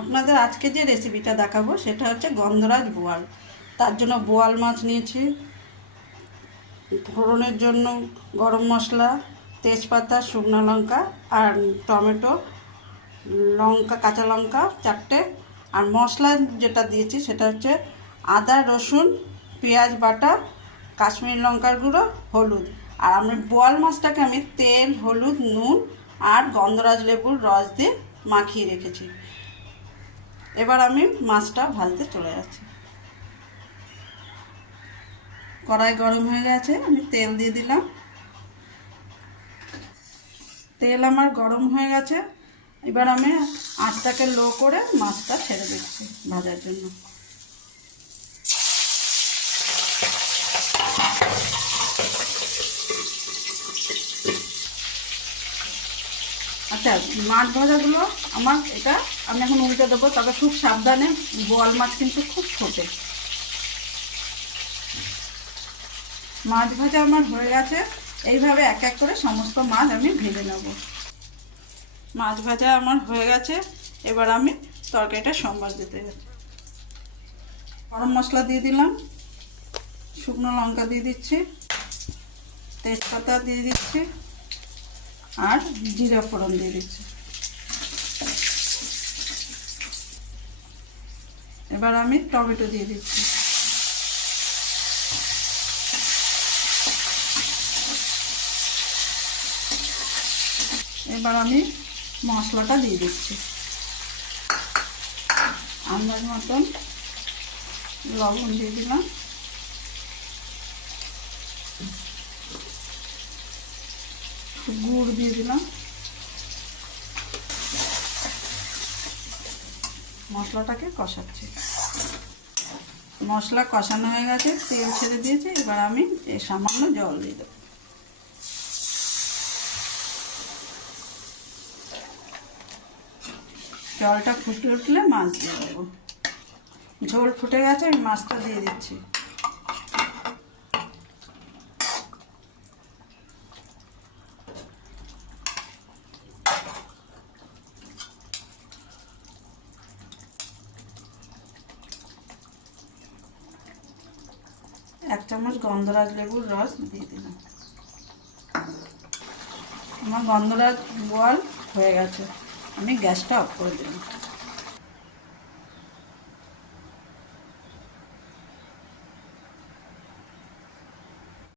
আপনাদের আজকে যে রেসিপিটা দেখাবো, সেটা হচ্ছে গন্ধরাজ বোয়াল। তার জন্য বোয়াল মাছ নিয়েছি। ফোড়নের জন্য গরম মশলা, তেজপাতা, শুকনো লঙ্কা আর টমেটো, লঙ্কা, কাঁচা লঙ্কা চারটে। আর মশলা যেটা দিয়েছি, সেটা হচ্ছে আদা, রসুন, পেঁয়াজ বাটা, কাশ্মীর লঙ্কার গুঁড়ো, হলুদ। আর আমি বোয়াল মাছটাকে আমি তেল, হলুদ, নুন আর গন্ধরাজ লেবুর রস দিয়ে মাখিয়ে রেখেছি। এবার আমি মাছটা ভাজতে চলে যাচ্ছি। কড়াই গরম হয়ে গেছে, আমি তেল দিয়ে দিলাম। তেল আমার গরম হয়ে গেছে, এবার আমি আটটাকে লো করে মাছটা ছেড়ে দিচ্ছি ভাজার জন্য। আচ্ছা মাছ ভাজাগুলো আমার এটা, আমি এখন উল্টে দেবো, তবে খুব সাবধানে বোয়াল মাছ কিন্তু খুব ছোটে। মাছ ভাজা আমার হয়ে গেছে, এইভাবে এক এক করে সমস্ত মাছ আমি ভেজে নেব। মাছ ভাজা আমার হয়ে গেছে, এবার আমি তরকারিটা সম্বাদ দিতে গরম মশলা দিয়ে দিলাম, শুকনো লঙ্কা দিয়ে দিচ্ছি, তেজপাতা দিয়ে দিচ্ছি আর জিরা ফোড়ন দিয়ে দিচ্ছি। এবার আমি টমেটো দিয়ে দিচ্ছি। এবার আমি মশলাটা দিয়ে দিচ্ছি। আন্দাজ মতন লবণ দিয়ে দিলাম। গুড় দিয়ে দিলাম। মশলাটাকে কষাচ্ছি। মশলা কষানো হয়ে গেছে, তেল ছেড়ে দিয়েছে, এবার আমি এই সামান্য জল দিয়ে দেবো। জলটা ফুটে উঠলে মাছ দিয়ে দেবো। ঝোল ফুটে গেছে, আমি মাছটা দিয়ে দিচ্ছি। এক চামচ গন্ধরাজ লেবুর রস দিয়ে দিলাম। আমার গন্ধরাজ বল হয়ে গেছে। আমি গ্যাসটা অফ করে দিলাম।